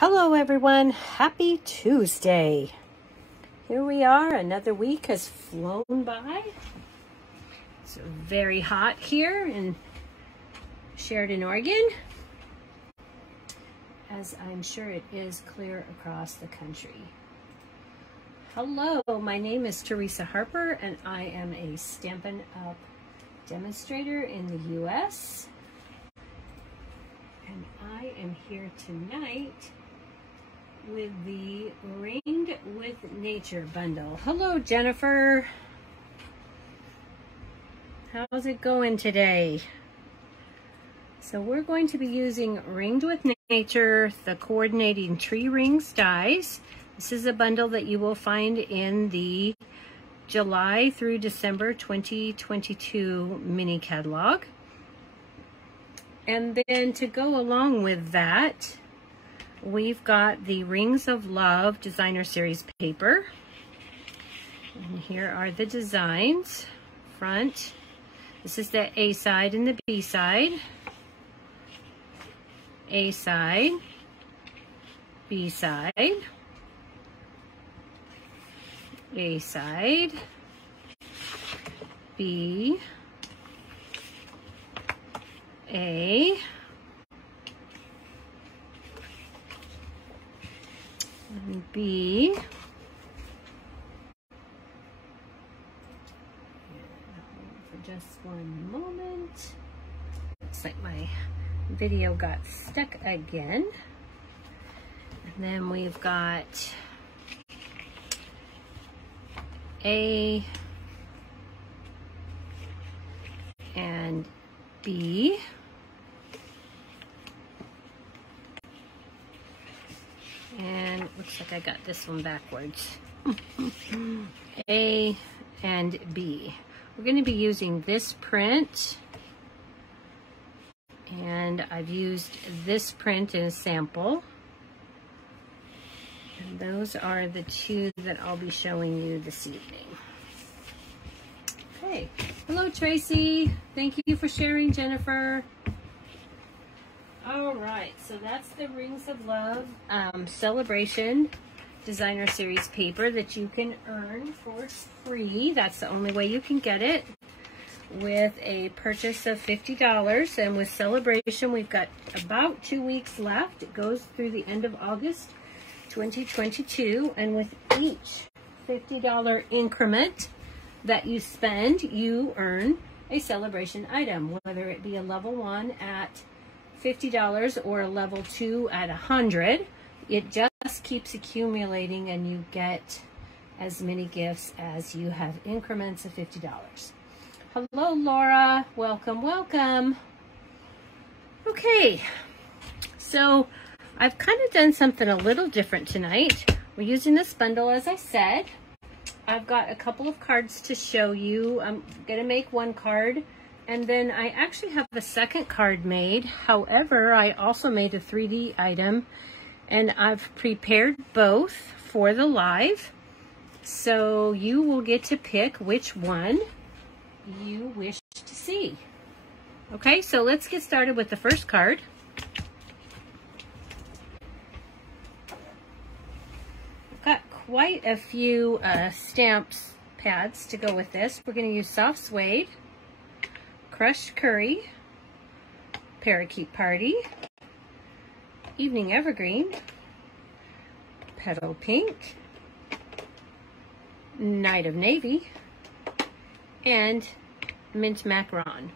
Hello everyone, happy Tuesday. Here we are, another week has flown by. It's very hot here in Sheridan, Oregon, as I'm sure it is clear across the country. Hello, my name is Teresa Harper and I am a Stampin' Up! Demonstrator in the US. And I am here tonight with the Ringed with Nature bundle. Hello, Jennifer. How's it going today? So we're going to be using Ringed with Nature, the coordinating tree rings dies. This is a bundle that you will find in the July through December 2022 mini catalog. And then to go along with that, we've got the Rings of Love Designer Series paper. And here are the designs. Front. This is the A side and the B side. A side. B side. A side. B. A. And B. For just one moment. Looks like my video got stuck again. And then we've got A and B. And looks like I got this one backwards. A and B. We're going to be using this print. And I've used this print in a sample. And those are the two that I'll be showing you this evening. Okay. Hello, Tracy. Thank you for sharing, Jennifer. All right, so that's the Rings of Love Celebration Designer Series paper that you can earn for free. That's the only way you can get it, with a purchase of $50. And with Celebration, we've got about 2 weeks left. It goes through the end of August 2022. And with each $50 increment that you spend, you earn a Celebration item, whether it be a level 1 at $50 or a level 2 at $100. It just keeps accumulating and you get as many gifts as you have increments of $50. Hello, Laura. Welcome, welcome. Okay, so I've kind of done something a little different tonight. We're using this bundle, as I said. I've got a couple of cards to show you. I'm gonna make one card, and then I actually have a second card made. However, I also made a 3D item, and I've prepared both for the live. So you will get to pick which one you wish to see. Okay, so let's get started with the first card. I've got quite a few stamps pads to go with this. We're going to use Soft Suede, Crushed Curry, Parakeet Party, Evening Evergreen, Petal Pink, Night of Navy, and Mint Macaron.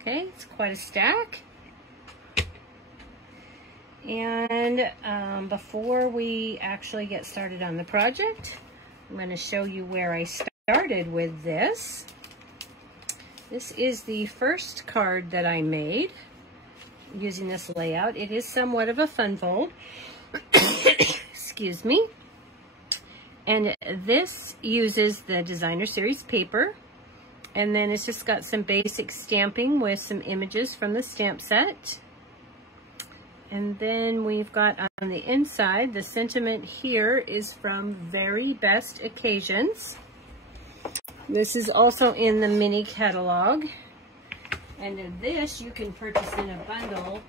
Okay, it's quite a stack. And before we actually get started on the project, I'm going to show you where I started with this. This is the first card that I made using this layout. It is somewhat of a fun fold. Excuse me. And this uses the Designer Series paper. And then it's just got some basic stamping with some images from the stamp set. And then we've got on the inside, the sentiment here is from Very Best Occasions. This is also in the mini catalog. And this you can purchase in a bundle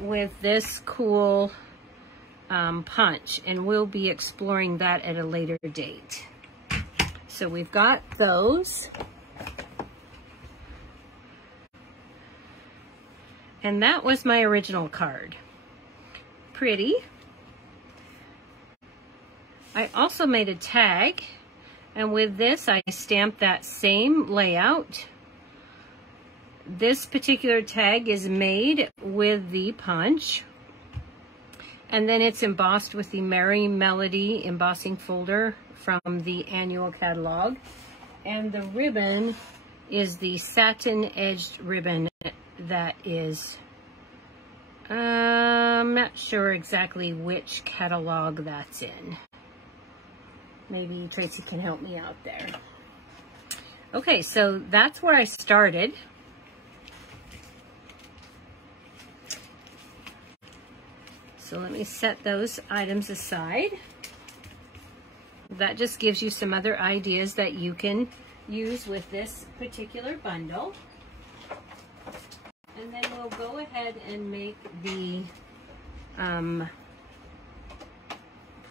with this cool punch, and we'll be exploring that at a later date. So we've got those. And that was my original card. Pretty. I also made a tag, and with this I stamped that same layout. This particular tag is made with the punch, and then it's embossed with the Merry Melody embossing folder from the annual catalog. And the ribbon is the satin edged ribbon that is, I'm not sure exactly which catalog that's in. Maybe Tracy can help me out there. Okay, so that's where I started. So let me set those items aside. That just gives you some other ideas that you can use with this particular bundle. And then we'll go ahead and make the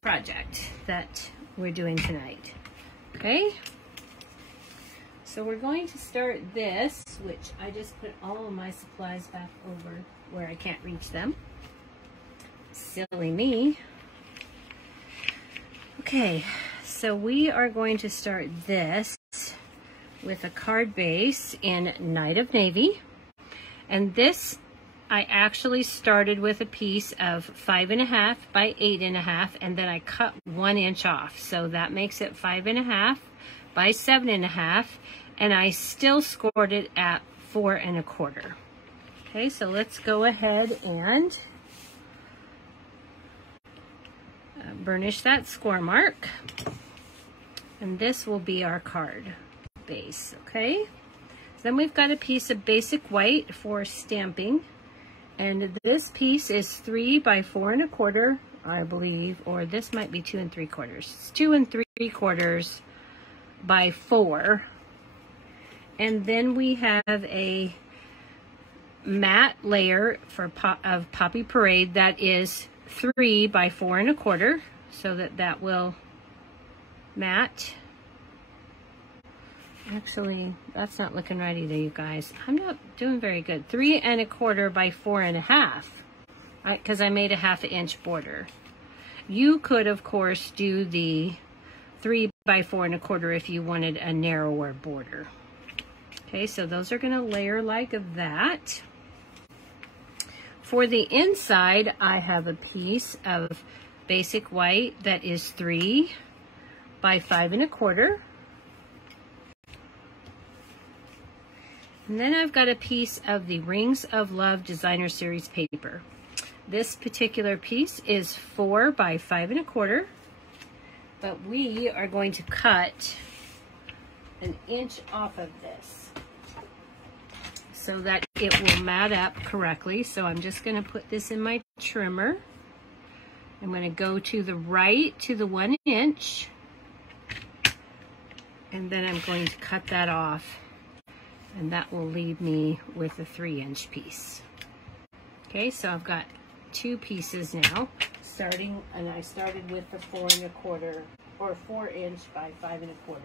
project that we're doing tonight. Okay? So we're going to start this, which I just put all of my supplies back over where I can't reach them. Silly me. Okay, so we are going to start this with a card base in Night of Navy. And this, I actually started with a piece of 5.5 by 8.5, and then I cut 1 inch off. So that makes it 5.5 by 7.5, and I still scored it at 4 1/4. Okay, so let's go ahead and burnish that score mark. And this will be our card base, okay? Then we've got a piece of basic white for stamping, and this piece is 3 by 4 1/4, I believe, or this might be 2 3/4. It's 2 3/4 by 4. And then we have a matte layer for of Poppy Parade that is 3 by 4 1/4, so that will matte. Actually, that's not looking right either, you guys. I'm not doing very good. 3 1/4 by 4 1/2, because I made a 1/2 inch border. You could, of course, do the 3 by 4 1/4 if you wanted a narrower border. Okay, so those are going to layer like that. For the inside, I have a piece of basic white that is 3 by 5 1/4. And then I've got a piece of the Rings of Love Designer Series paper. This particular piece is 4 by 5 1/4, but we are going to cut 1 inch off of this so that it will mat up correctly. So I'm just going to put this in my trimmer. I'm going to go to the right to the 1 inch, and then I'm going to cut that off. And that will leave me with a 3 inch piece. Okay, so I've got 2 pieces now, and I started with the 4 1/4, or 4 inch by 5 1/4.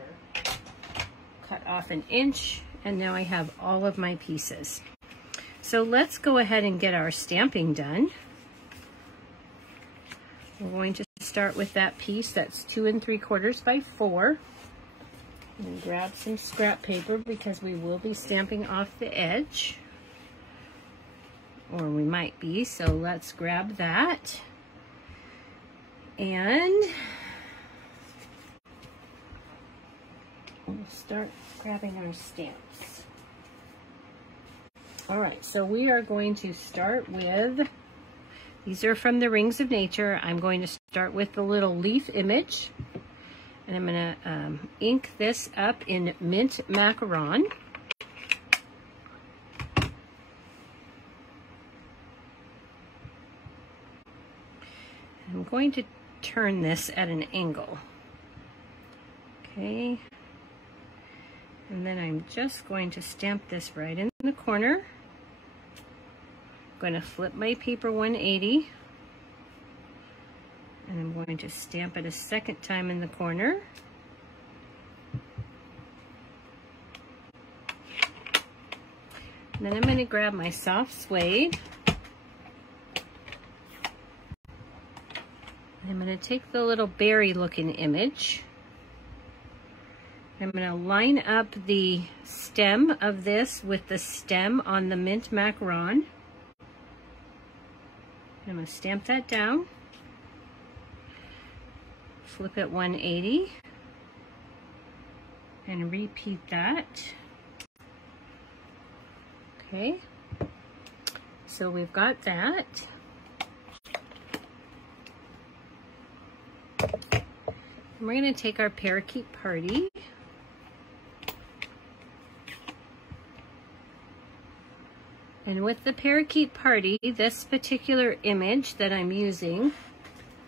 Cut off 1 inch, and now I have all of my pieces. So let's go ahead and get our stamping done. We're going to start with that piece that's 2 3/4 by 4. And grab some scrap paper because we will be stamping off the edge, or we might be, so let's grab that. And we'll start grabbing our stamps. All right, so we are going to start with, these are from the Rings of Nature. I'm going to start with the little leaf image. And I'm going to ink this up in Mint Macaron. I'm going to turn this at an angle. Okay. And then I'm just going to stamp this right in the corner. going to flip my paper 180, and I'm going to stamp it a second time in the corner. And then I'm going to grab my soft suede. I'm going to take the little berry looking image. I'm going to line up the stem of this with the stem on the mint macaron. I'm going to stamp that down. Flip it 180. And repeat that. Okay. So we've got that. And we're going to take our parakeet party. And with the parakeet party, this particular image that I'm using,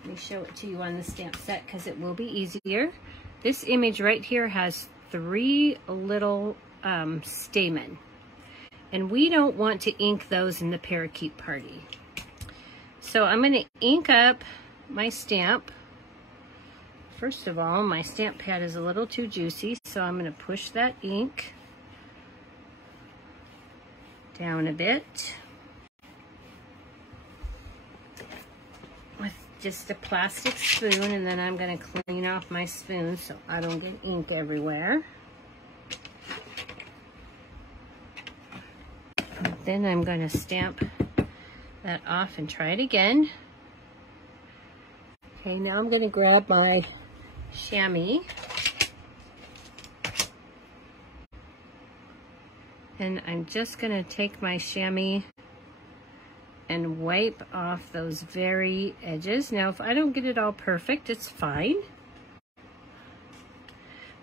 let me show it to you on the stamp set because it will be easier. This image right here has 3 little stamen. And we don't want to ink those in the parakeet party. So I'm going to ink up my stamp. First of all, my stamp pad is a little too juicy, so I'm going to push that ink down a bit with just a plastic spoon, and then I'm going to clean off my spoon so I don't get ink everywhere. And then I'm going to stamp that off and try it again. Okay, now I'm going to grab my chamois and I'm just going to take my chamois and wipe off those very edges. Now if I don't get it all perfect, it's fine.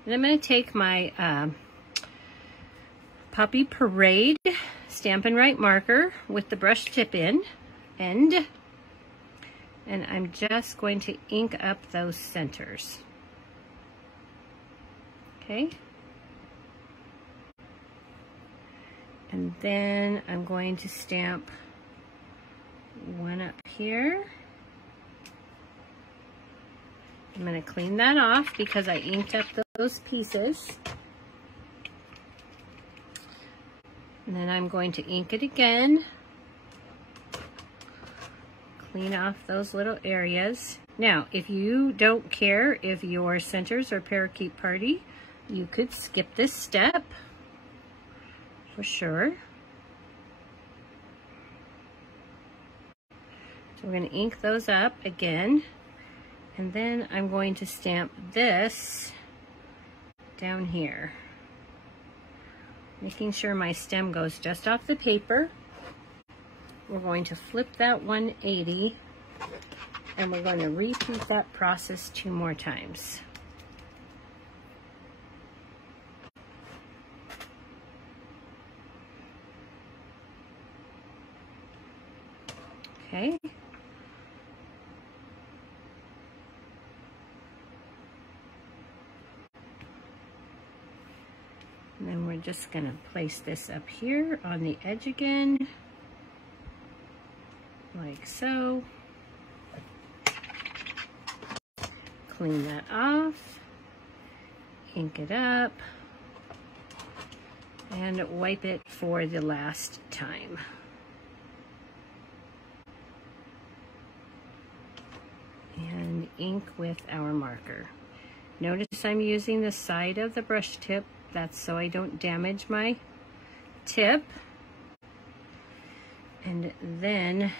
And I'm going to take my Puppy Parade Stampin' Right marker with the brush tip end, and I'm just going to ink up those centers. Okay. And then I'm going to stamp one up here. I'm going to clean that off because I inked up those pieces. And then I'm going to ink it again. Clean off those little areas. Now, if you don't care if your centers are parakeet party, you could skip this step for sure. So we're going to ink those up again. And then I'm going to stamp this down here, making sure my stem goes just off the paper. We're going to flip that 180 and we're going to repeat that process 2 more times. Okay. And then we're just going to place this up here on the edge again, like so. Clean that off, ink it up, and wipe it for the last time. And ink with our marker. Notice I'm using the side of the brush tip. That's so I don't damage my tip. And then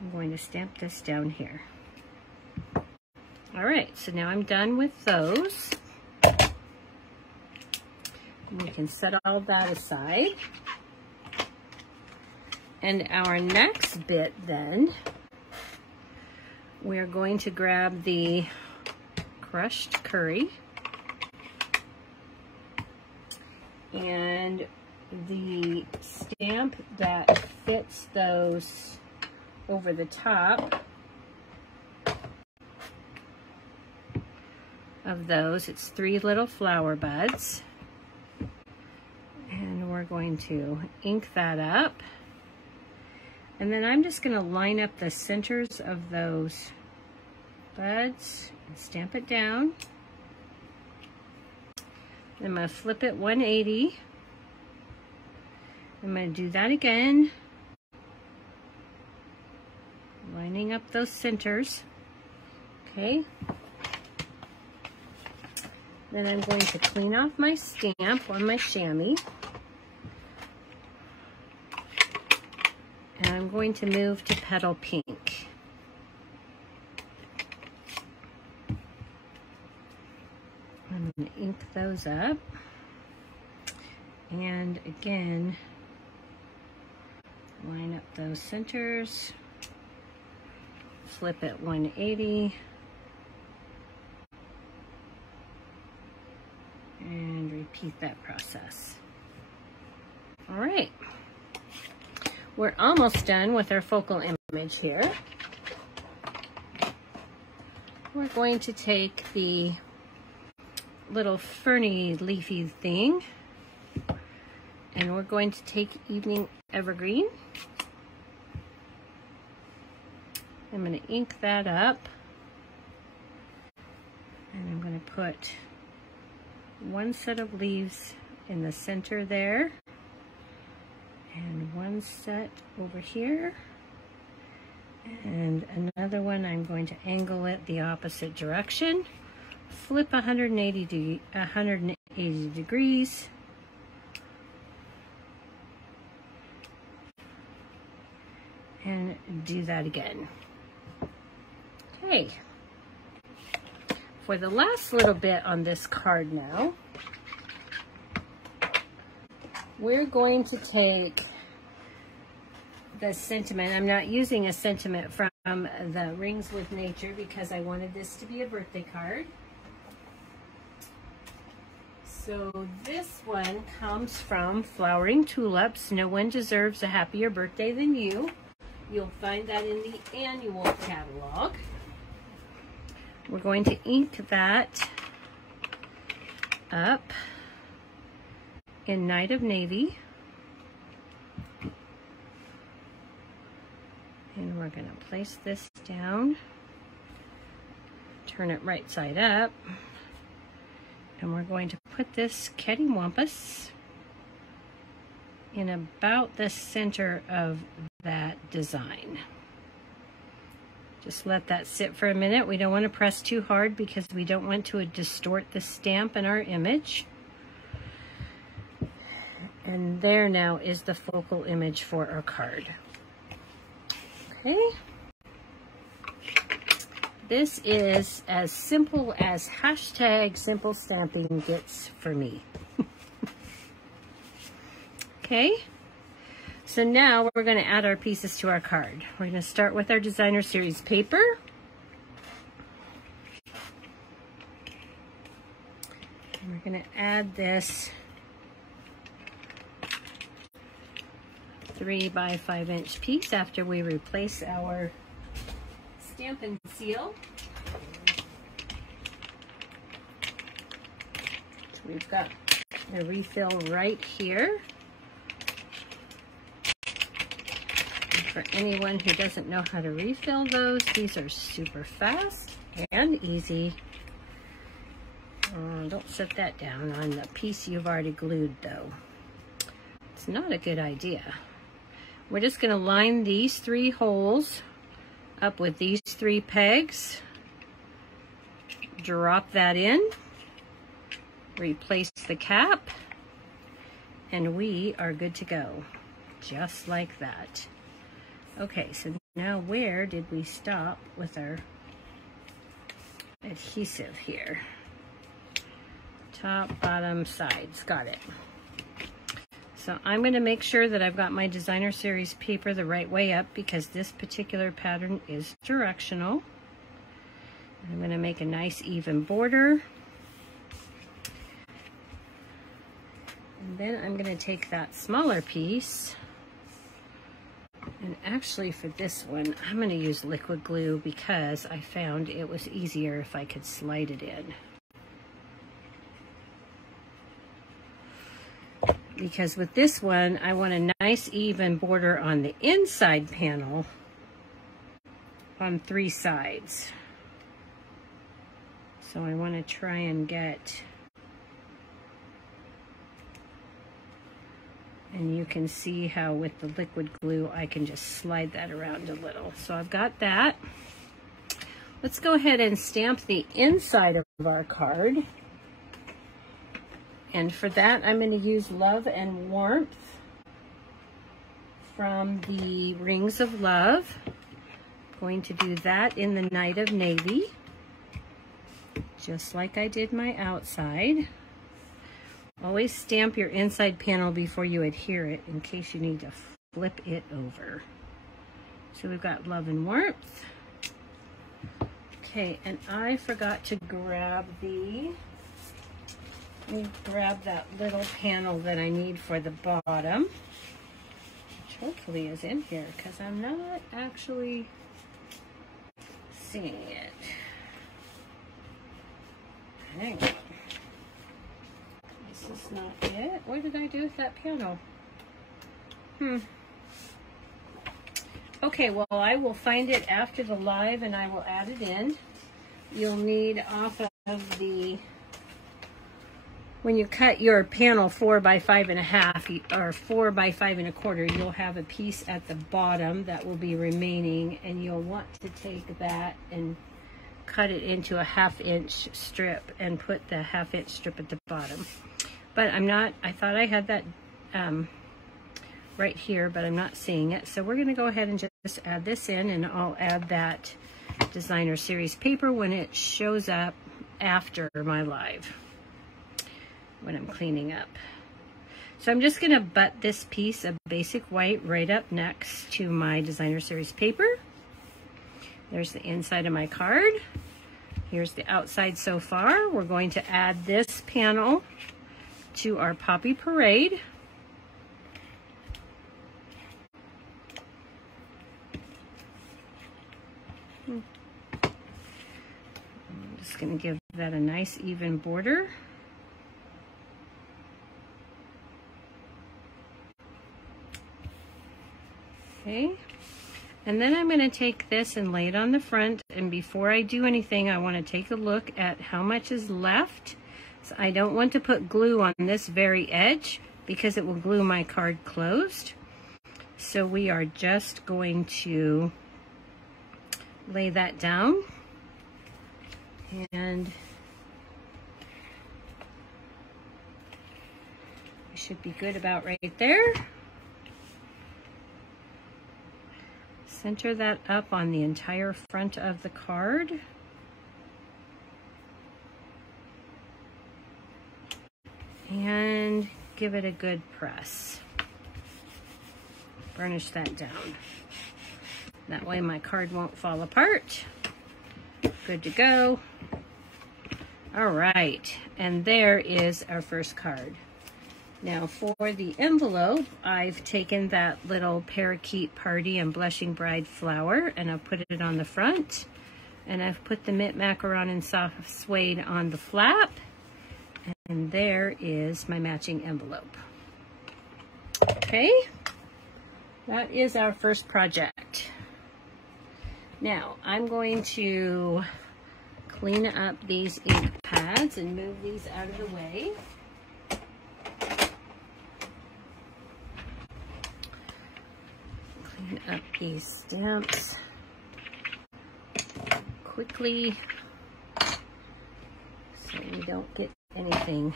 I'm going to stamp this down here. All right, so now I'm done with those. We can set all that aside. And our next bit then, we're going to grab the crushed curry and the stamp that fits those over the top of those. It's 3 little flower buds, and we're going to ink that up And then I'm just going to line up the centers of those buds and stamp it down. Then I'm going to flip it 180. I'm going to do that again, lining up those centers. Okay. Then I'm going to clean off my stamp on my chamois. And I'm going to move to Petal Pink. I'm going to ink those up. And again, line up those centers, flip it 180, and repeat that process. All right. We're almost done with our focal image here. We're going to take the little ferny leafy thing, and we're going to take Evening Evergreen. I'm going to ink that up, and I'm going to put one set of leaves in the center there, and one set over here, and another one I'm going to angle it the opposite direction, flip 180 degrees, and do that again. Okay, for the last little bit on this card now, we're going to take the sentiment. I'm not using a sentiment from the Rings with Nature because I wanted this to be a birthday card. So this one comes from Flowering Tulips. No one deserves a happier birthday than you. You'll find that in the annual catalog. We're going to ink that up in Night of Navy. And we're going to place this down, turn it right side up, and we're going to put this cattywampus in about the center of that design. Just let that sit for a minute. We don't want to press too hard because we don't want to distort the stamp in our image. And there now is the focal image for our card. Okay. This is as simple as hashtag simple stamping gets for me. Okay. So now we're going to add our pieces to our card. We're going to start with our designer series paper. And we're going to add this 3 by 5 inch piece after we replace our Stampin' seal. So we've got the refill right here. For anyone who doesn't know how to refill those, these are super fast and easy. Don't set that down on the piece you've already glued though. It's not a good idea. We're just going to line these 3 holes up with these 3 pegs. Drop that in. Replace the cap. And we are good to go. Just like that. Okay, so now where did we stop with our adhesive here? Top, bottom, sides. Got it. So I'm going to make sure that I've got my designer series paper the right way up because this particular pattern is directional. I'm going to make a nice even border. And then I'm going to take that smaller piece. And actually for this one, I'm going to use liquid glue because I found it was easier if I could slide it in. because with this one, I want a nice even border on the inside panel on 3 sides. So I want to try and get, and you can see how with the liquid glue, I can just slide that around a little. So I've got that. Let's go ahead and stamp the inside of our card. And for that, I'm going to use Love and Warmth from the Rings of Love. Going to do that in the Night of Navy, just like I did my outside. Always stamp your inside panel before you adhere it in case you need to flip it over. So we've got Love and Warmth. Okay, and I forgot to grab let me grab that little panel that I need for the bottom, which hopefully is in here because I'm not actually seeing it. Hang on. This is not it. What did I do with that panel? Okay, well, I will find it after the live and I will add it in. You'll need off of the, when you cut your panel 4 by 5.5 or 4 by 5 1/4, you'll have a piece at the bottom that will be remaining, and you'll want to take that and cut it into a 1/2 inch strip and put the 1/2 inch strip at the bottom. But I'm not, I thought I had that right here, but I'm not seeing it. So we're going to go ahead and just add this in, and I'll add that designer series paper when it shows up after my live, when I'm cleaning up. So I'm just going to butt this piece of basic white right up next to my designer series paper. There's the inside of my card. Here's the outside so far. We're going to add this panel to our Poppy Parade. I'm just going to give that a nice even border. Okay, and then I'm going to take this and lay it on the front, and before I do anything, I want to take a look at how much is left. So I don't want to put glue on this very edge because it will glue my card closed. So we are just going to lay that down, and we should be good about right there. Center that up on the entire front of the card. And give it a good press. Burnish that down. That way my card won't fall apart. Good to go. All right, and there is our first card. Now for the envelope, I've taken that little parakeet party and blushing bride flower, and I've put it on the front, and I've put the mint macaron and soft suede on the flap, and there is my matching envelope. Okay, that is our first project. Now I'm going to clean up these ink pads and move these out of the way. Clean up these stamps quickly so we don't get anything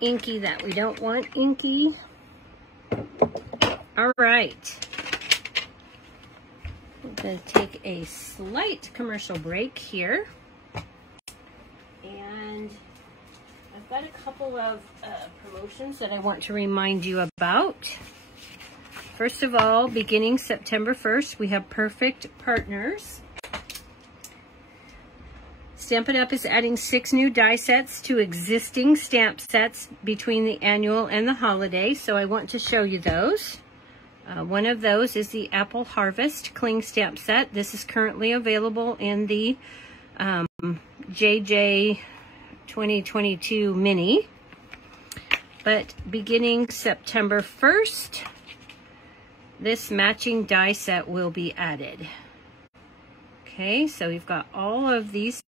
inky that we don't want inky. All right. I'm going to take a slight commercial break here. And I've got a couple of promotions that I want to remind you about. First of all, beginning September 1st, we have Perfect Partners. Stampin' Up! Is adding 6 new die sets to existing stamp sets between the annual and the holiday, so I want to show you those. One of those is the Apple Harvest Cling Stamp Set. This is currently available in the JJ 2022 Mini. But beginning September 1st, this matching die set will be added. Okay, so we've got all of these,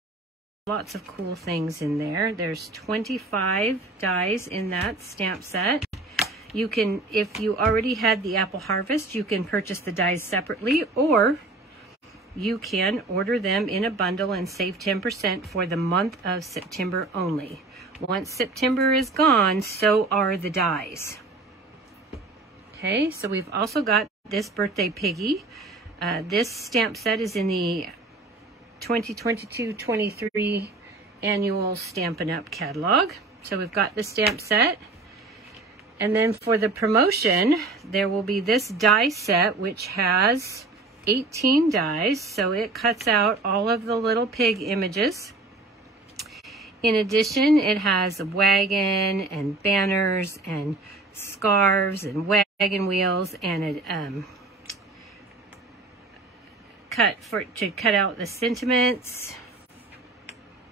lots of cool things in there. There's 25 dies in that stamp set. You can, if you already had the Apple Harvest, you can purchase the dies separately, or you can order them in a bundle and save 10% for the month of September only. Once September is gone, so are the dies. Okay, so we've also got this birthday Piggy. This stamp set is in the 2022-23 annual Stampin' Up! Catalog. So we've got the stamp set. And then for the promotion, there will be this die set, which has 18 dies. So it cuts out all of the little pig images. In addition, it has a wagon and banners and scarves and wagon wheels and a to cut out the sentiments.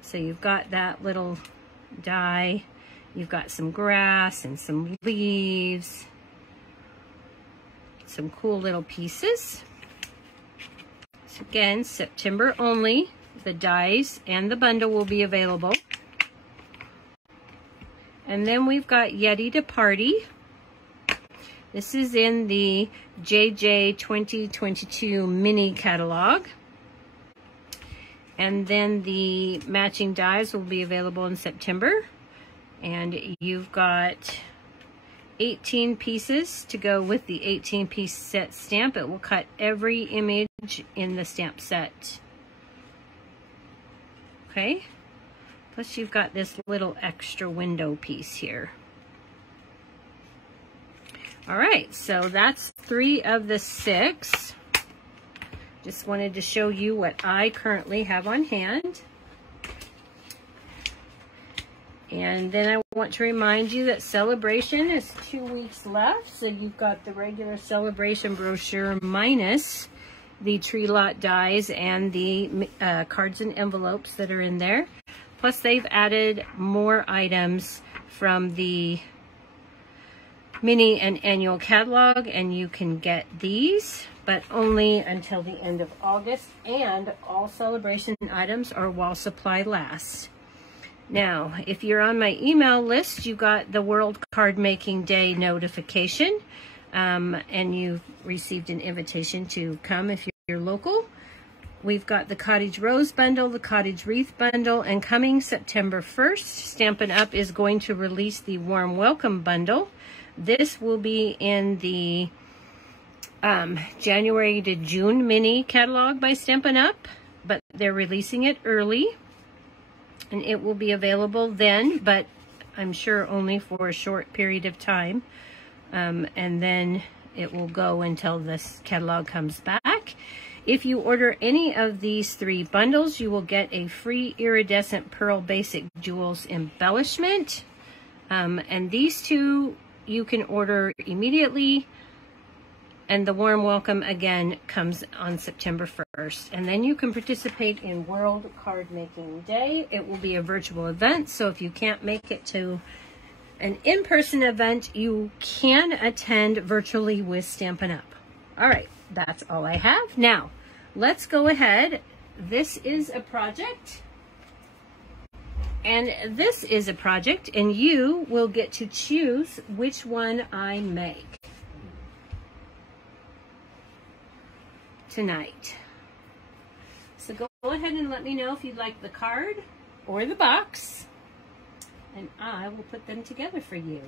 So you've got that little die. You've got some grass and some leaves. Some cool little pieces. So again, September only. The dies and the bundle will be available. And then we've got Yeti to Party. This is in the JJ 2022 mini catalog. And then the matching dies will be available in September. And you've got 18 pieces to go with the 18-piece set stamp. It will cut every image in the stamp set. Okay. Plus you've got this little extra window piece here. All right, so that's 3 of the 6. Just wanted to show you what I currently have on hand. And then I want to remind you that Celebration is 2 weeks left. So you've got the regular Celebration brochure minus the tree lot dies and the cards and envelopes that are in there. Plus they've added more items from the mini and annual catalog, and you can get these, but only until the end of August, and all Celebration items are while supply lasts. Now, if you're on my email list, you got the World Card Making Day notification, and you've received an invitation to come if you're local. We've got the Cottage Rose bundle, the Cottage Wreath bundle, and coming September 1st, Stampin' Up! Is going to release the Warm Welcome bundle. This will be in the January to June mini catalog by Stampin' Up!, but they're releasing it early, and it will be available then, but I'm sure only for a short period of time, and then it will go until this catalog comes back. If you order any of these 3 bundles, you will get a free iridescent pearl basic jewels embellishment, and these 2 you can order immediately, and the Warm Welcome again comes on September 1st. And then you can participate in World Card Making Day. It will be a virtual event, so if you can't make it to an in-person event, you can attend virtually with Stampin' Up! All right, that's all I have. Now, let's go ahead. This is a project. And this is a project, and you will get to choose which one I make tonight. So go ahead and let me know if you'd like the card or the box, and I will put them together for you.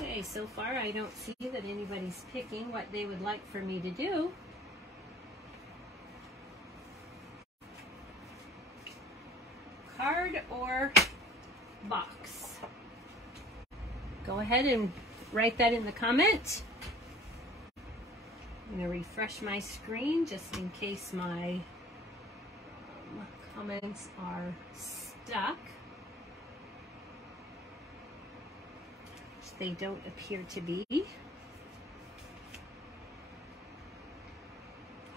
Okay, so far I don't see that anybody's picking what they would like for me to do. Card or box? Go ahead and write that in the comment. I'm going to refresh my screen just in case my comments are stuck. They don't appear to be.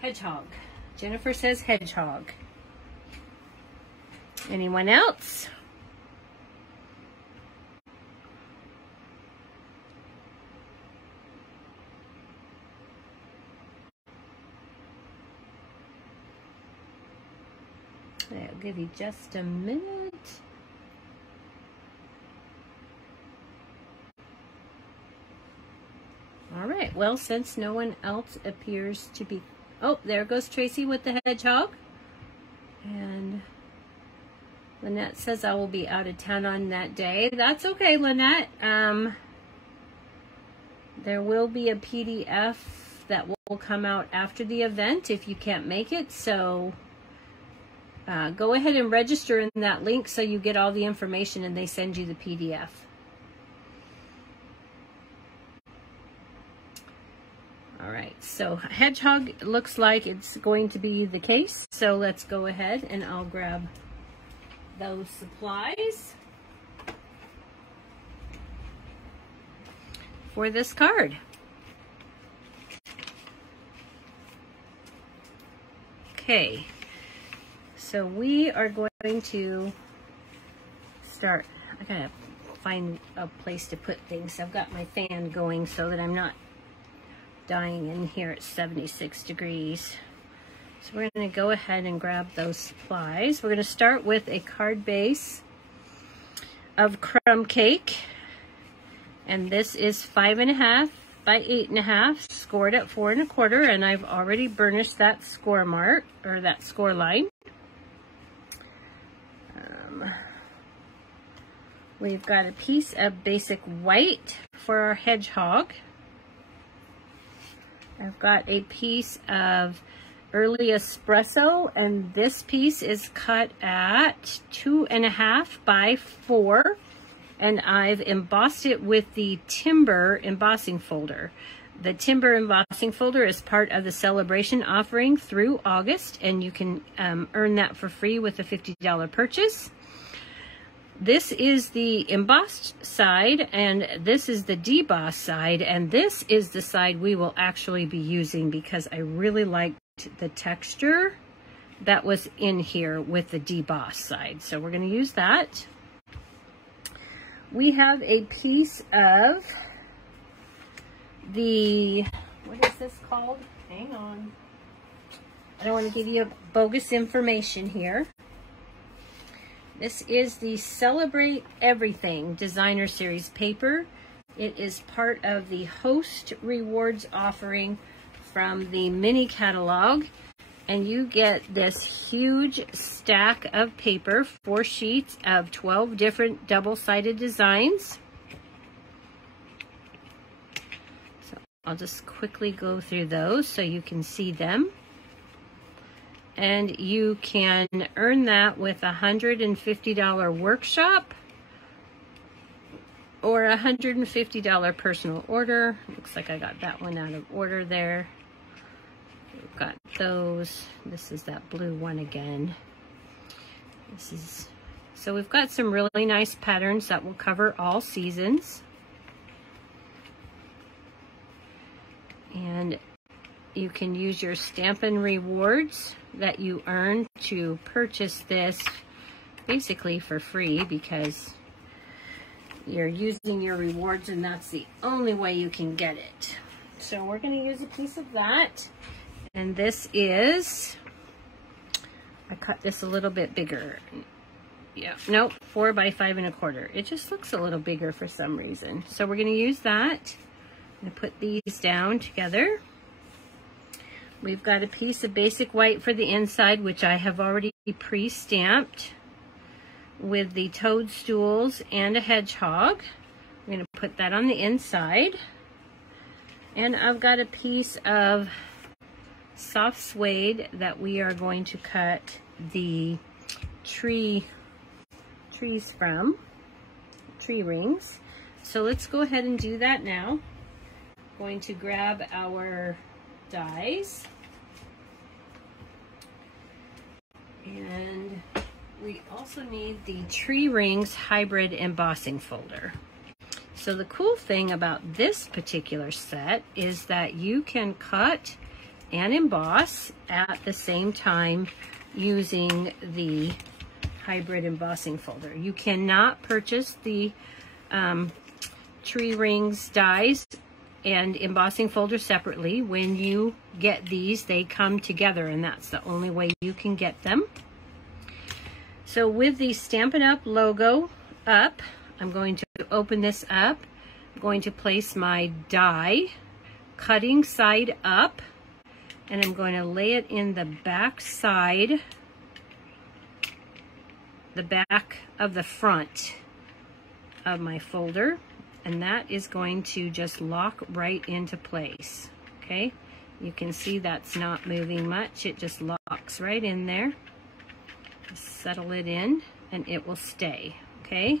Hedgehog. Jennifer says hedgehog. Anyone else? I'll give you just a minute. All right, well, since no one else appears to be... Oh, there goes Tracy with the hedgehog. And Lynette says I will be out of town on that day. That's okay, Lynette. There will be a PDF that will come out after the event if you can't make it. So go ahead and register in that link so you get all the information and they send you the PDF. All right, so hedgehog looks like it's going to be the case. So let's go ahead and I'll grab those supplies for this card. Okay, so we are going to start. I gotta find a place to put things. I've got my fan going so that I'm not dying in here at 76 degrees. So we're going to go ahead and grab those supplies. We're going to start with a card base of crumb cake. And this is 5.5 by 8.5, scored at 4 1/4, and I've already burnished that score mark, or that score line. We've got a piece of basic white for our hedgehog. I've got a piece of early espresso, and this piece is cut at 2.5 by 4, and I've embossed it with the Timber embossing folder. The Timber embossing folder is part of the celebration offering through August, and you can earn that for free with a $50 purchase. This is the embossed side, and this is the debossed side, and this is the side we will actually be using because I really liked the texture that was in here with the debossed side. So we're going to use that. We have a piece of the, what is this called? Hang on. I don't want to give you bogus information here. This is the Celebrate Everything Designer Series paper. It is part of the Host Rewards offering from the mini catalog. And you get this huge stack of paper, 4 sheets of 12 different double-sided designs. So I'll just quickly go through those so you can see them. And you can earn that with a $150 workshop or a $150 personal order. Looks like I got that one out of order there. We've got those. This is that blue one again. This is, so we've got some really nice patterns that will cover all seasons. And you can use your Stampin' rewards that you earn to purchase this basically for free because you're using your rewards and that's the only way you can get it. So we're going to use a piece of that. And this is, I cut this a little bit bigger. Yeah, nope, 4 by 5 1/4. It just looks a little bigger for some reason. So we're going to use that. I'm going to put these down together. We've got a piece of basic white for the inside, which I have already pre-stamped with the toadstools and a hedgehog. I'm going to put that on the inside. And I've got a piece of soft suede that we are going to cut the trees from, tree rings. So let's go ahead and do that now. Going to grab our dies. And we also need the Tree Rings Hybrid Embossing Folder. So the cool thing about this particular set is that you can cut and emboss at the same time using the hybrid embossing folder. You cannot purchase the Tree Rings dies and embossing folder separately. When you get these, they come together, and that's the only way you can get them. So with the Stampin' Up! Logo up, I'm going to open this up. I'm going to place my die cutting side up, and I'm going to lay it in the back side, the back of the front of my folder, and that is going to just lock right into place. Okay, you can see that's not moving much. It just locks right in there. Just settle it in and it will stay. Okay,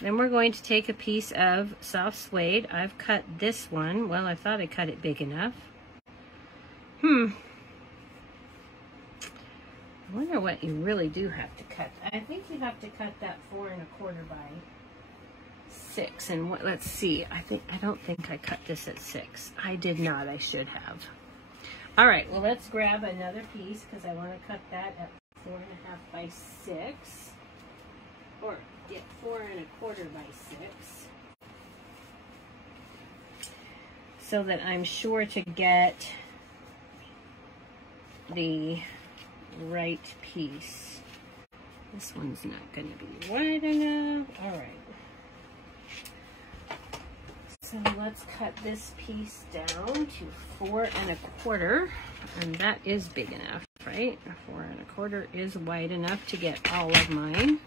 then we're going to take a piece of soft suede. I've cut this one. Well, I thought I cut it big enough. I wonder what you really do have to cut. I think you have to cut that 4 1/4 by 6. And what, let's see, I don't think I cut this at 6. I did not. I should have. All right, well, let's grab another piece because I want to cut that at 4 1/2 by 6. Or yeah, 4 1/4 by 6. So that I'm sure to get the right piece. This one's not going to be wide enough. All right. So let's cut this piece down to 4 1/4, and that is big enough, right? 4 1/4 is wide enough to get all of mine.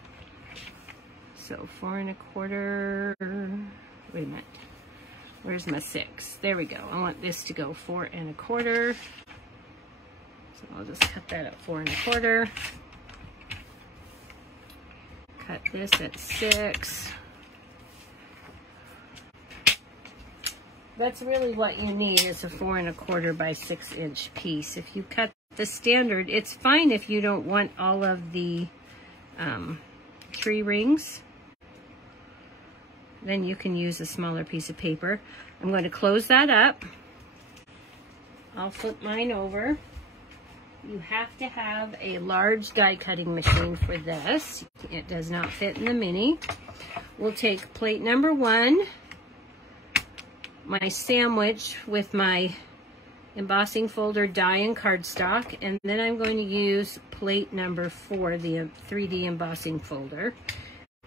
So 4 1/4. Wait a minute. Where's my 6? There we go. I want this to go 4 1/4. So I'll just cut that at 4 1/4. Cut this at 6. That's really what you need, is a 4 1/4 by 6 inch piece. If you cut the standard, it's fine if you don't want all of the tree rings. Then you can use a smaller piece of paper. I'm going to close that up. I'll flip mine over. You have to have a large die cutting machine for this. It does not fit in the mini. We'll take plate number 1, my sandwich with my embossing folder, die, and cardstock, and then I'm going to use plate number 4, the 3D embossing folder.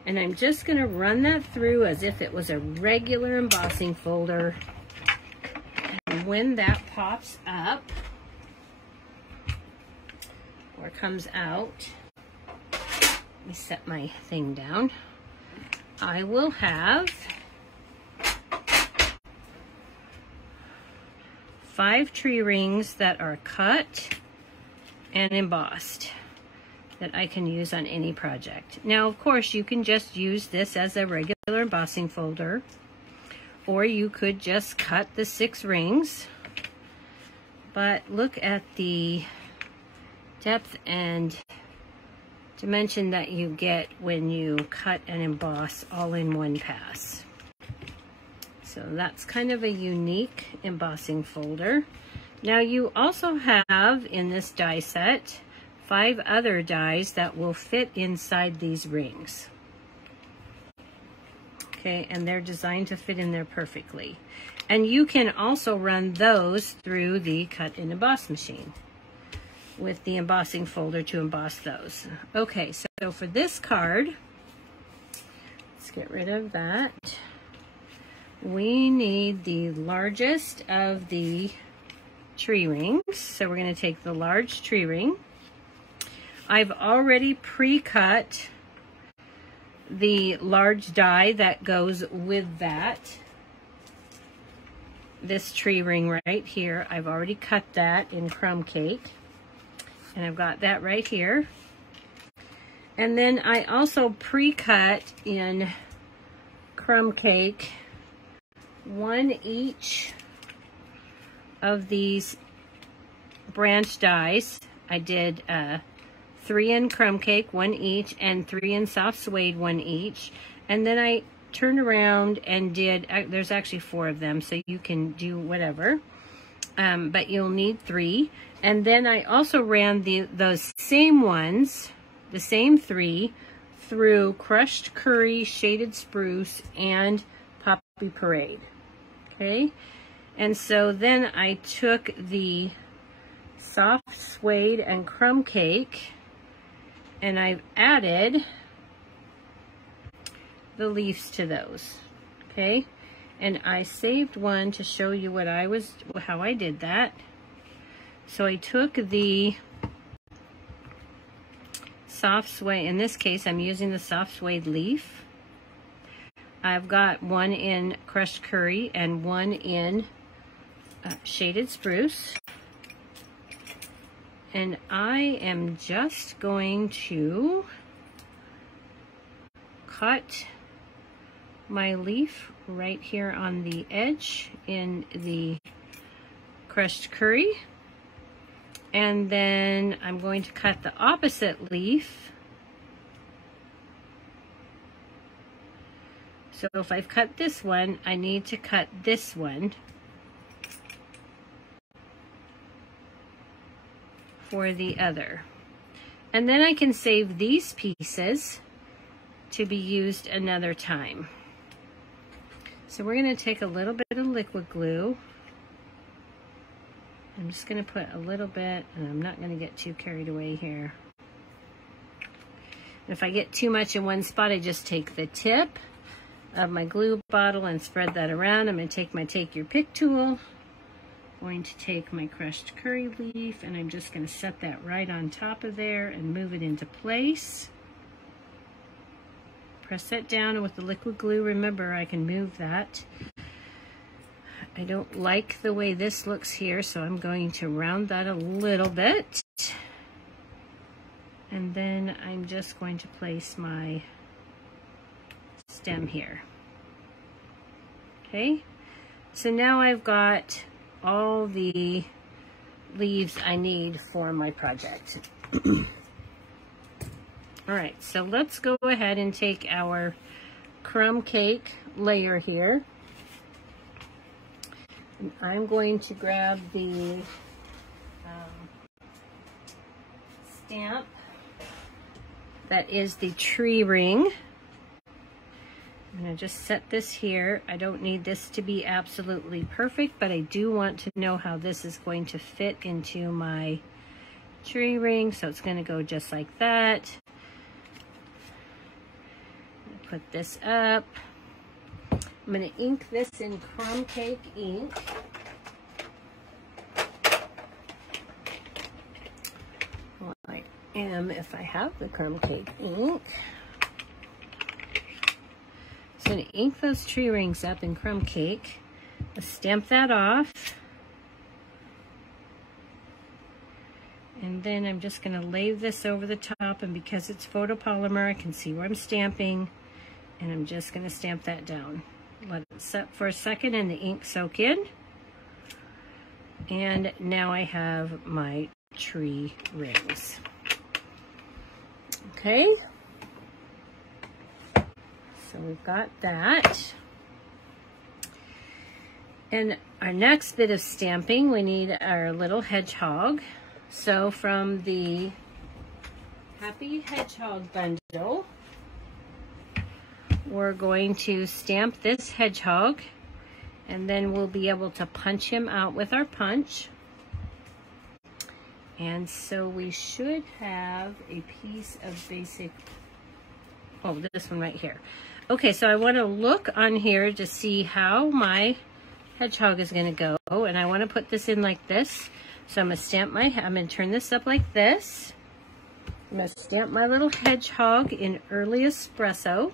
And I'm just going to run that through as if it was a regular embossing folder. And when that pops up, or comes out, let me set my thing down, I will have 5 tree rings that are cut and embossed that I can use on any project. Now, of course, you can just use this as a regular embossing folder, or you could just cut the 6 rings. But look at the depth and dimension that you get when you cut and emboss all in one pass. So that's kind of a unique embossing folder. Now you also have in this die set 5 other dies that will fit inside these rings. Okay, and they're designed to fit in there perfectly. And you can also run those through the cut and emboss machine with the embossing folder to emboss those. Okay, so for this card, let's get rid of that. We need the largest of the tree rings. So we're going to take the large tree ring. I've already pre-cut the large die that goes with that. This tree ring right here, I've already cut that in crumb cake. And I've got that right here. And then I also pre-cut in crumb cake 1 each of these branch dies. I did 3 in crumb cake, 1 each, and 3 in soft suede, 1 each. And then I turned around and did, there's actually 4 of them, so you can do whatever. But you'll need 3. And then I also ran those same ones, the same 3, through crushed curry, shaded spruce, and poppy parade. Okay? And so then I took the soft suede and crumb cake, and I've added the leaves to those. Okay? And I saved one to show you how I did that. So I took the soft suede, in this case I'm using the soft suede leaf. I've got 1 in crushed curry and 1 in shaded spruce. And I am just going to cut my leaf right here on the edge in the crushed curry. And then I'm going to cut the opposite leaf. So if I've cut this one, I need to cut this one for the other. And then I can save these pieces to be used another time. So we're going to take a little bit of liquid glue. I'm just going to put a little bit, and I'm not going to get too carried away here. If I get too much in one spot, I just take the tip of my glue bottle and spread that around. I'm going to take my Take Your Pick tool. I'm going to take my crushed curry leaf, and I'm just going to set that right on top of there and move it into place. Press that down, and with the liquid glue, remember, I can move that. I don't like the way this looks here, so I'm going to round that a little bit. And then I'm just going to place my stem here. Okay, so now I've got all the leaves I need for my project. All right, so let's go ahead and take our crumb cake layer here. And I'm going to grab the stamp that is the tree ring. I'm going to just set this here. I don't need this to be absolutely perfect, but I do want to know how this is going to fit into my tree ring. So it's going to go just like that. Put this up. I'm going to ink this in crumb cake ink. Well, I am if I have the crumb cake ink. So I'm going to ink those tree rings up in crumb cake. Stamp that off. And then I'm just going to lay this over the top, and because it's photopolymer, I can see where I'm stamping, and I'm just going to stamp that down. Let it set for a second and the ink soak in. And now I have my tree rings. Okay. So we've got that. And our next bit of stamping, we need our little hedgehog. So from the Happy Hedgehog bundle, we're going to stamp this hedgehog, and then we'll be able to punch him out with our punch. And so we should have a piece of basic, oh, this one right here. Okay, so I want to look on here to see how my hedgehog is going to go, and I want to put this in like this. So I'm going to stamp I'm going to turn this up like this. I'm going to stamp my little hedgehog in early espresso.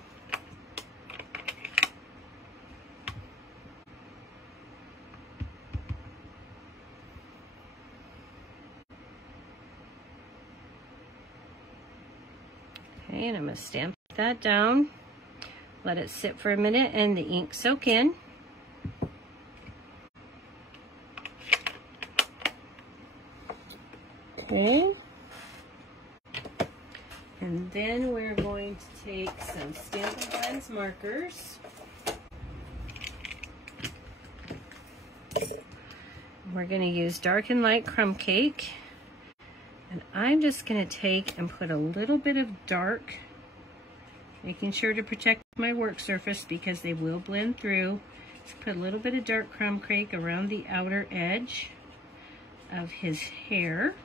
Okay, and I'm going to stamp that down. Let it sit for a minute and the ink soak in. Okay. And then we're going to take some Stampin' Blends markers. We're going to use dark and light crumb cake. And I'm just going to take and put a little bit of dark, making sure to protect my work surface because they will blend through. Just put a little bit of dark crumb cake around the outer edge of his hair.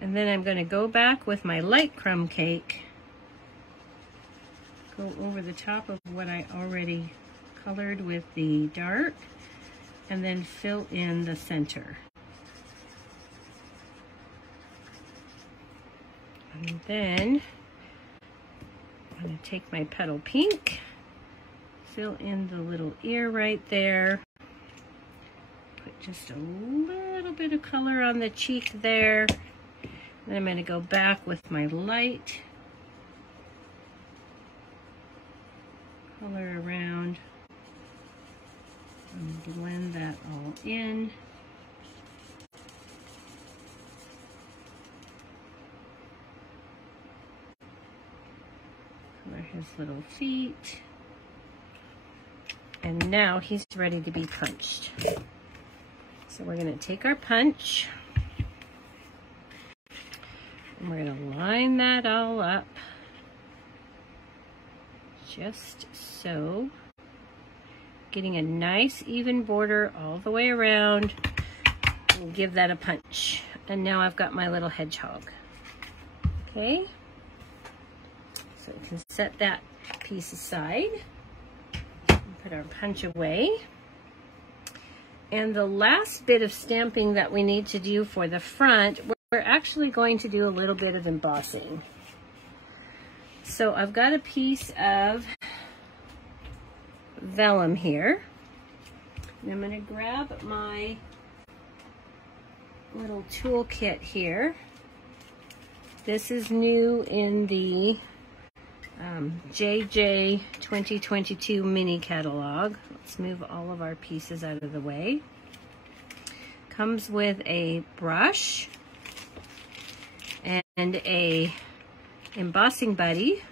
And then I'm going to go back with my light crumb cake, go over the top of what I already colored with the dark, and then fill in the center. And then I'm going to take my petal pink, fill in the little ear right there, put just a little bit of color on the cheek there. Then I'm going to go back with my light color around and blend that all in. Color his little feet. And now he's ready to be punched. So we're going to take our punch. And we're going to line that all up, just so, getting a nice even border all the way around, and give that a punch. And now I've got my little hedgehog. Okay, so we can set that piece aside and put our punch away. And the last bit of stamping that we need to do for the front, we're actually going to do a little bit of embossing. So I've got a piece of vellum here. And I'm going to grab my little tool kit here. This is new in the JJ 2022 mini catalog. Let's move all of our pieces out of the way. Comes with a brush and a embossing buddy,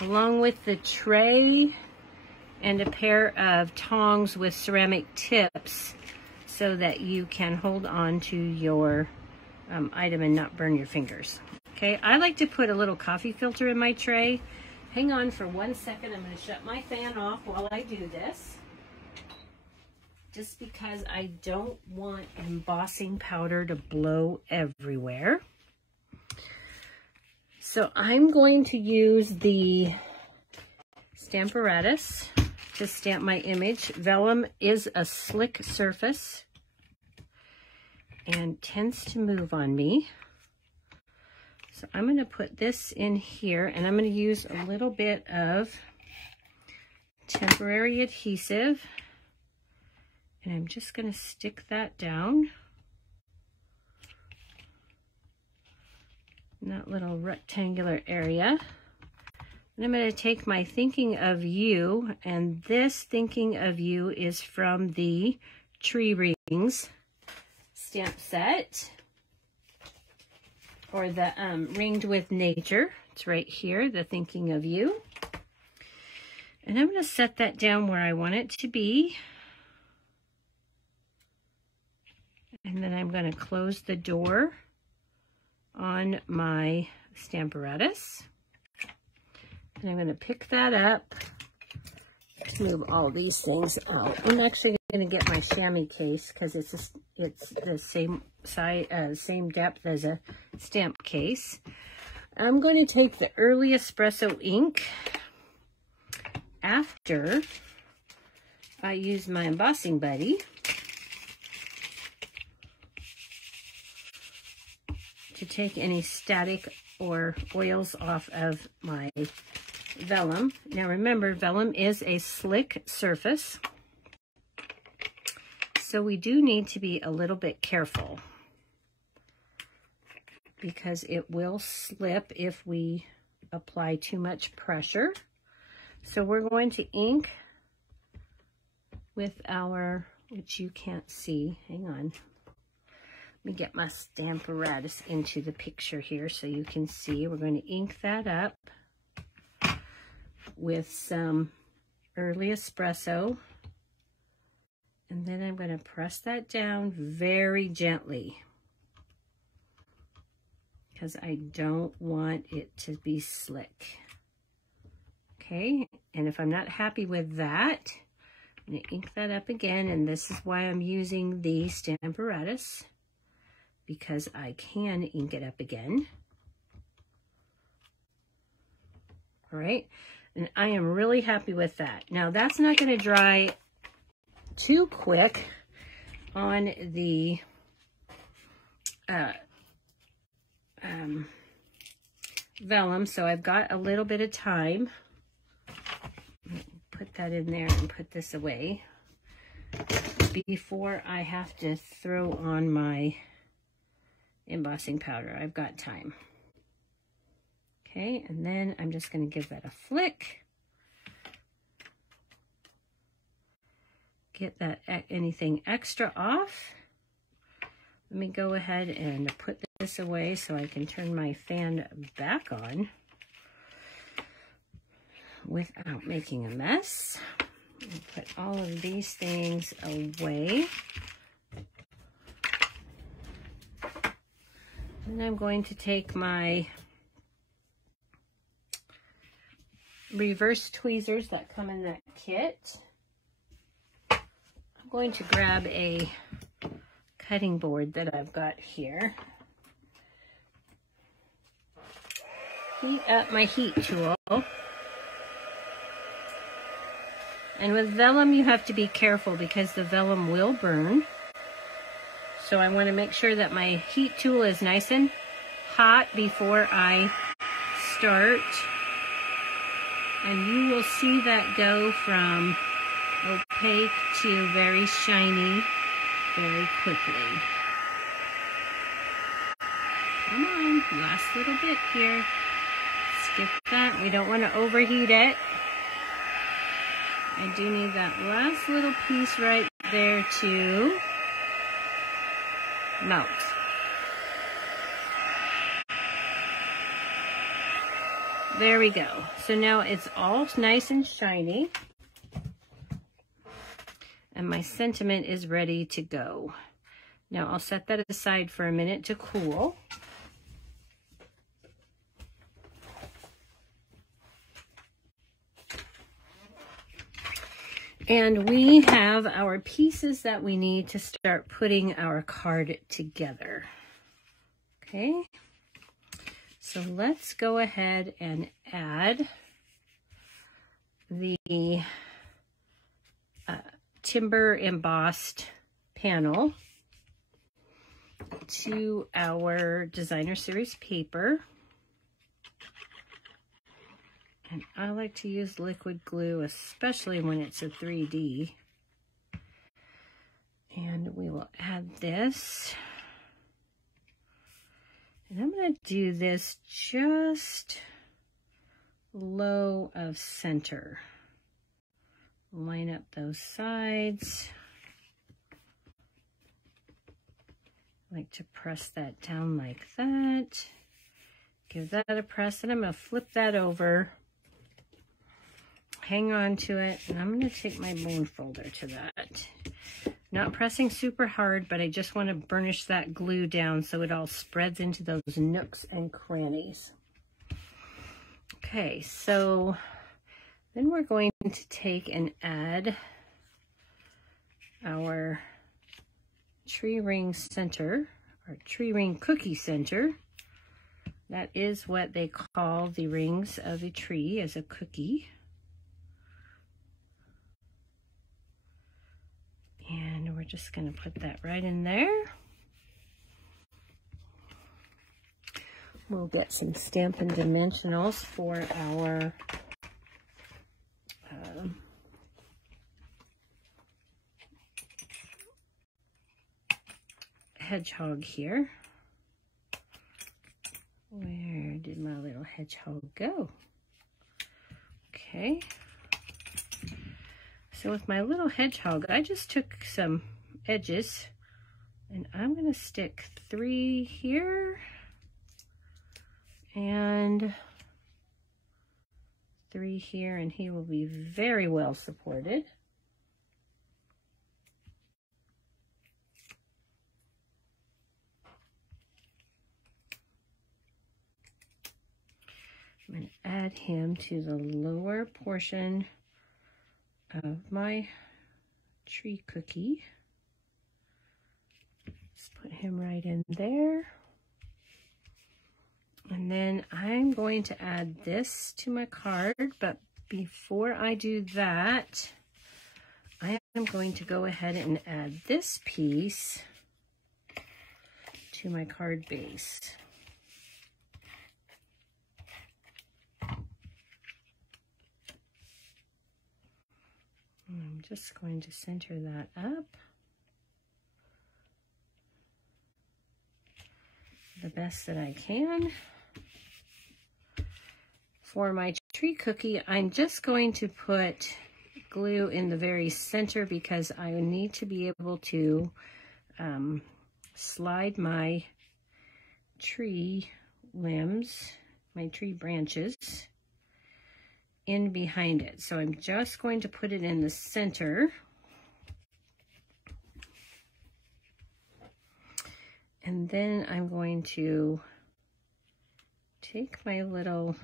along with the tray and a pair of tongs with ceramic tips so that you can hold on to your item and not burn your fingers. Okay, I like to put a little coffee filter in my tray. Hang on for 1 second. I'm going to shut my fan off while I do this, just because I don't want embossing powder to blow everywhere. So I'm going to use the Stamparatus to stamp my image. Vellum is a slick surface and tends to move on me. So I'm going to put this in here, and I'm going to use a little bit of temporary adhesive, and I'm just going to stick that down in that little rectangular area. And I'm going to take my Thinking of You, and this Thinking of You is from the Tree Rings stamp set, or the Ringed with Nature. It's right here, the Thinking of You. And I'm going to set that down where I want it to be. And then I'm going to close the door on my Stamparatus. And I'm going to pick that up. Let's move all these things out. I'm actually going to get my chamois case because it's the same size, same depth as a stamp case. I'm going to take the Early Espresso ink after I use my embossing buddy to take any static or oils off of my vellum. Now remember, vellum is a slick surface, so we do need to be a little bit careful because it will slip if we apply too much pressure. So we're going to ink with our, which you can't see, hang on, me get my Stamparatus into the picture here so you can see. We're going to ink that up with some early espresso. And then I'm going to press that down very gently because I don't want it to be slick. Okay, and if I'm not happy with that, I'm going to ink that up again, and this is why I'm using the Stamparatus, because I can ink it up again. All right, and I am really happy with that. Now, that's not going to dry too quick on the vellum, so I've got a little bit of time. Put that in there and put this away before I have to throw on my embossing powder. I've got time. Okay, and then I'm just going to give that a flick. Get that anything extra off. Let me go ahead and put this away so I can turn my fan back on without making a mess. Put all of these things away. And I'm going to take my reverse tweezers that come in that kit. I'm going to grab a cutting board that I've got here. Heat up my heat tool. And with vellum, you have to be careful because the vellum will burn. So I want to make sure that my heat tool is nice and hot before I start. And you will see that go from opaque to very shiny very quickly. Come on, last little bit here. Skip that. We don't want to overheat it. I do need that last little piece right there to melt. There we go. So now it's all nice and shiny. And my sentiment is ready to go. Now I'll set that aside for a minute to cool. And we have our pieces that we need to start putting our card together. Okay, so let's go ahead and add the timber embossed panel to our designer series paper. And I like to use liquid glue, especially when it's a 3D. And we will add this. And I'm going to do this just low of center. Line up those sides. I like to press that down like that. Give that a press, and I'm going to flip that over. Hang on to it, and I'm going to take my bone folder to that. Not pressing super hard, but I just want to burnish that glue down so it all spreads into those nooks and crannies. Okay, so then we're going to take and add our tree ring center, or tree ring cookie center. That is what they call the rings of a tree, as a cookie. And we're just going to put that right in there. We'll get some Stampin' Dimensionals for our hedgehog here. Where did my little hedgehog go? Okay. So with my little hedgehog, I just took some edges And I'm going to stick 3 here and 3 here, and he will be very well supported. I'm going to add him to the lower portion of my tree cookie. Just put him right in there. And then I'm going to add this to my card, but before I do that, I am going to go ahead and add this piece to my card base. I'm just going to center that up the best that I can. For my tree cookie, I'm just going to put glue in the very center because I need to be able to slide my tree limbs, my tree branches, in behind it. So I'm just going to put it in the center. And then I'm going to take my little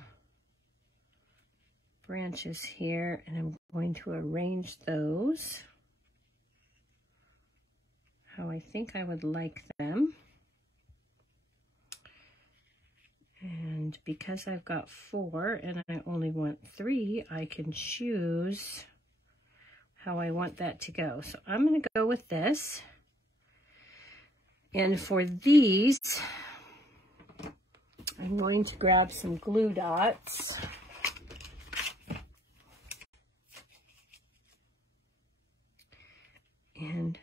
branches here and I'm going to arrange those how I think I would like them. And because I've got 4 and I only want 3, I can choose how I want that to go. So I'm going to go with this. And for these, I'm going to grab some glue dots. And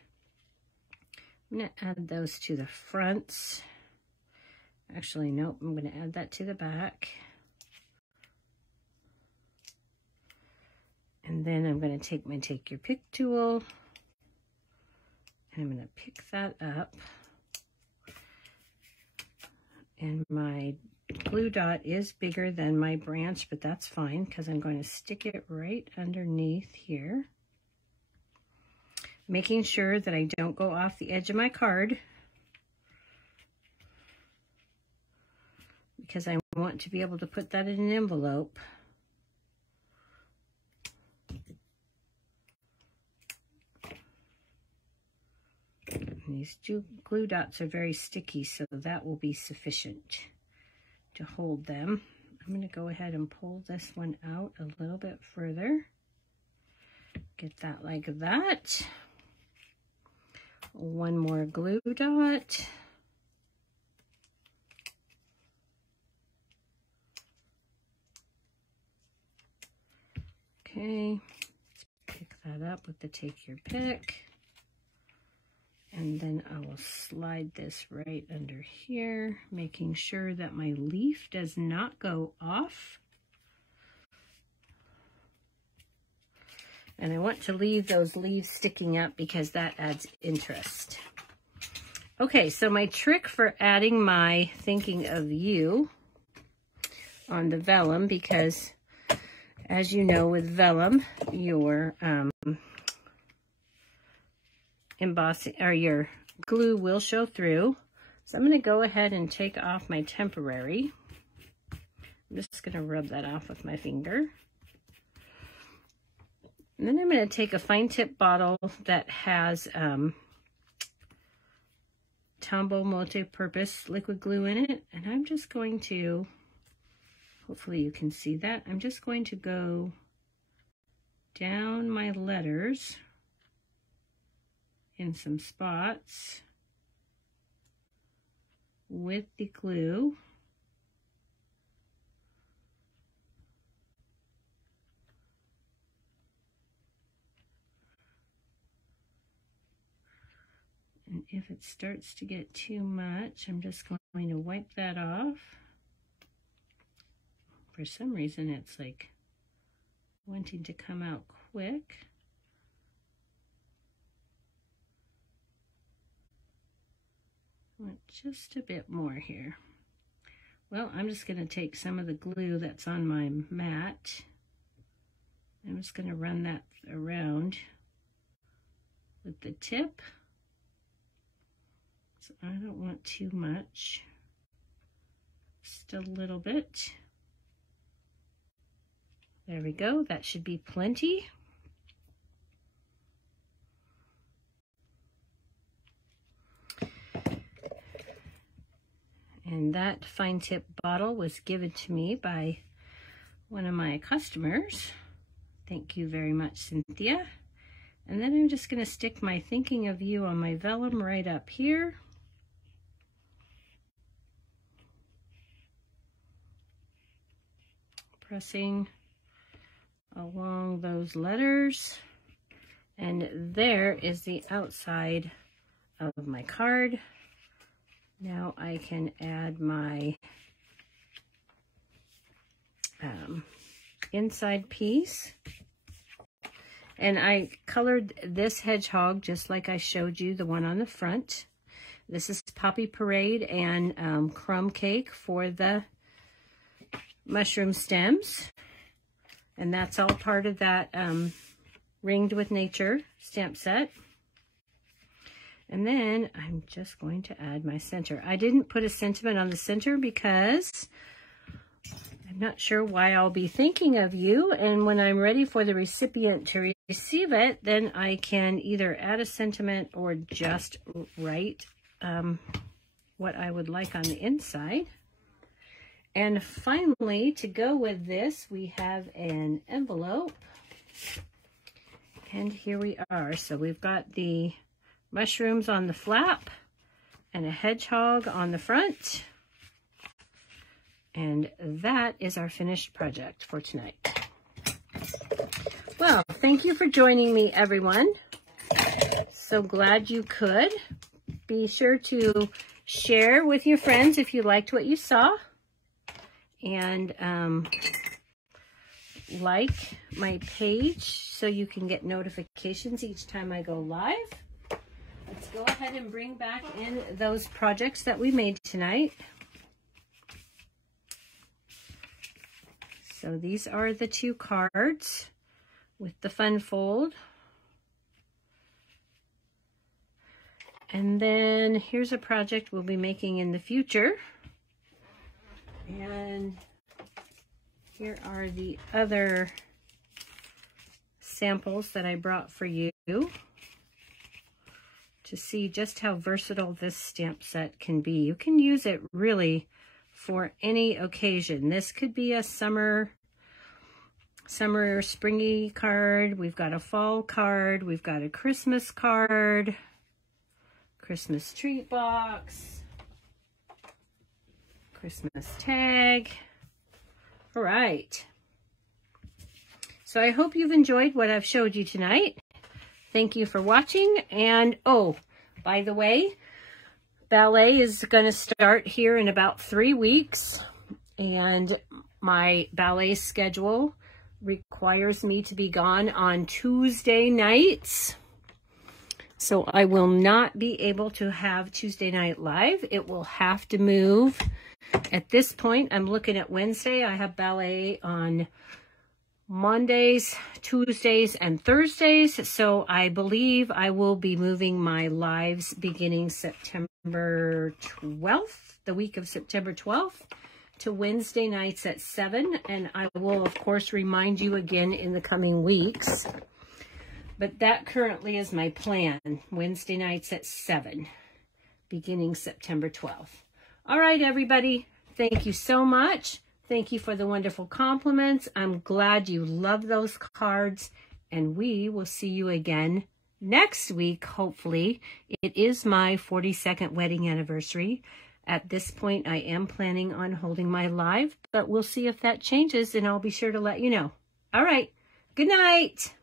I'm going to add those to the fronts. Actually, nope, I'm going to add that to the back. And then I'm going to take my Take Your Pick tool, and I'm going to pick that up. And my glue dot is bigger than my branch, but that's fine because I'm going to stick it right underneath here. Making sure that I don't go off the edge of my card, because I want to be able to put that in an envelope. And these glue dots are very sticky, so that will be sufficient to hold them. I'm going to go ahead and pull this one out a little bit further. Get that like that. One more glue dot. Okay, pick that up with the Take Your Pick. And then I will slide this right under here, making sure that my leaf does not go off. And I want to leave those leaves sticking up because that adds interest. Okay, so my trick for adding my Thinking of You on the vellum, because as you know, with vellum, your embossing or your glue will show through. So I'm going to go ahead and take off my temporary. I'm just going to rub that off with my finger. And then I'm going to take a fine tip bottle that has Tombow multi-purpose liquid glue in it, and I'm just going to, hopefully you can see that, I'm just going to go down my letters in some spots with the glue. And if it starts to get too much, I'm just going to wipe that off. For some reason, it's like wanting to come out quick. Want just a bit more here. Well, I'm just going to take some of the glue that's on my mat. I'm just going to run that around with the tip. So I don't want too much. Just a little bit. There we go. That should be plenty. And that fine tip bottle was given to me by one of my customers. Thank you very much, Cynthia. And then I'm just going to stick my thinking of you on my vellum right up here. Pressing along those letters. And there is the outside of my card. Now I can add my inside piece. And I colored this hedgehog just like I showed you, the one on the front. This is Poppy Parade and Crumb Cake for the mushroom stems. And that's all part of that Ringed with Nature stamp set. And then I'm just going to add my center. I didn't put a sentiment on the center because I'm not sure why I'll be thinking of you. And when I'm ready for the recipient to receive it, then I can either add a sentiment or just write what I would like on the inside. And finally, to go with this, we have an envelope. And here we are. So we've got the mushrooms on the flap and a hedgehog on the front. And that is our finished project for tonight. Well, thank you for joining me, everyone. So glad you could. Be sure to share with your friends if you liked what you saw. And like my page so you can get notifications each time I go live. Let's go ahead and bring back in those projects that we made tonight. So these are the two cards with the fun fold. And then here's a project we'll be making in the future. And here are the other samples that I brought for you to see just how versatile this stamp set can be. You can use it really for any occasion. This could be a summer springy card. We've got a fall card. We've got a Christmas card, Christmas treat box, Christmas tag. All right. So I hope you've enjoyed what I've showed you tonight. Thank you for watching. And oh, by the way, ballet is going to start here in about 3 weeks. And my ballet schedule requires me to be gone on Tuesday nights. So I will not be able to have Tuesday Night Live. It will have to move. At this point, I'm looking at Wednesday. I have ballet on Mondays, Tuesdays, and Thursdays. So I believe I will be moving my lives beginning September 12th, the week of September 12th, to Wednesday nights at 7. And I will, of course, remind you again in the coming weeks. But that currently is my plan, Wednesday nights at 7, beginning September 12th. All right, everybody. Thank you so much. Thank you for the wonderful compliments. I'm glad you love those cards. And we will see you again next week, hopefully. It is my 42nd wedding anniversary. At this point, I am planning on holding my live, but we'll see if that changes, and I'll be sure to let you know. All right. Good night.